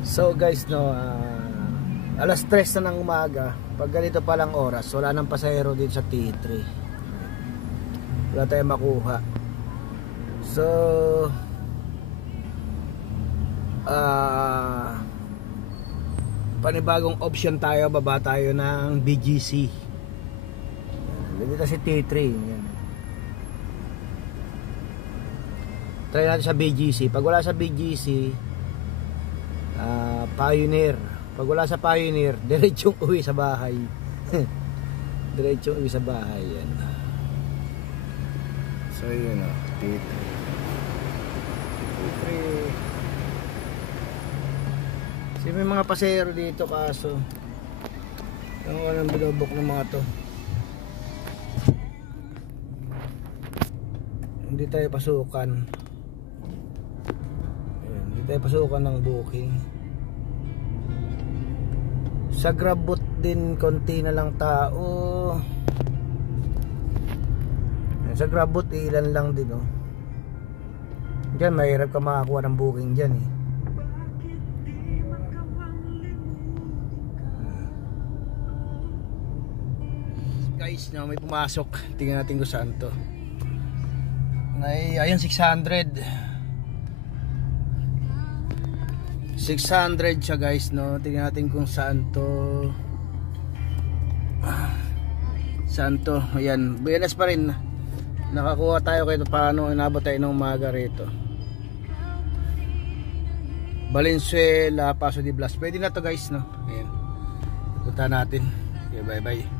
So guys, no, alas 3 na ng umaga. Pag ganito palang oras, wala nang pasahero din sa T3. Wala tayong makuha. So panibagong option tayo, baba tayo ng BGC. Dito si T3. Yan. Try natin sa BGC. Pag wala sa BGC, Pioneer. Pag wala sa Pioneer, diretsong uwi sa bahay. Diretsong uwi sa bahay. Yan. So yun o, T3. Kasi may mga pasero dito, kaso yung walang binubok ng mga to, hindi tayo pasukan. Ayan, hindi tayo pasukan ng booking. Sa Grabboot din konti na lang tao. Ayan, sa Grabboot ilan lang din oh. Diyan mahirap ka makakuha ng booking dyan eh. Guys, no, may pumasok. Tingnan natin kung saan to. Ayun, 600 siya guys, no. Tingnan natin kung saan to. Saan to? Ayan, BNS pa rin. Nakakuha tayo kahit paano. Inabot tayo ng umaga rito. Valenzuela, Paso de Blas. Pwede na to guys, no. Ayan, punta natin. Okay, bye bye.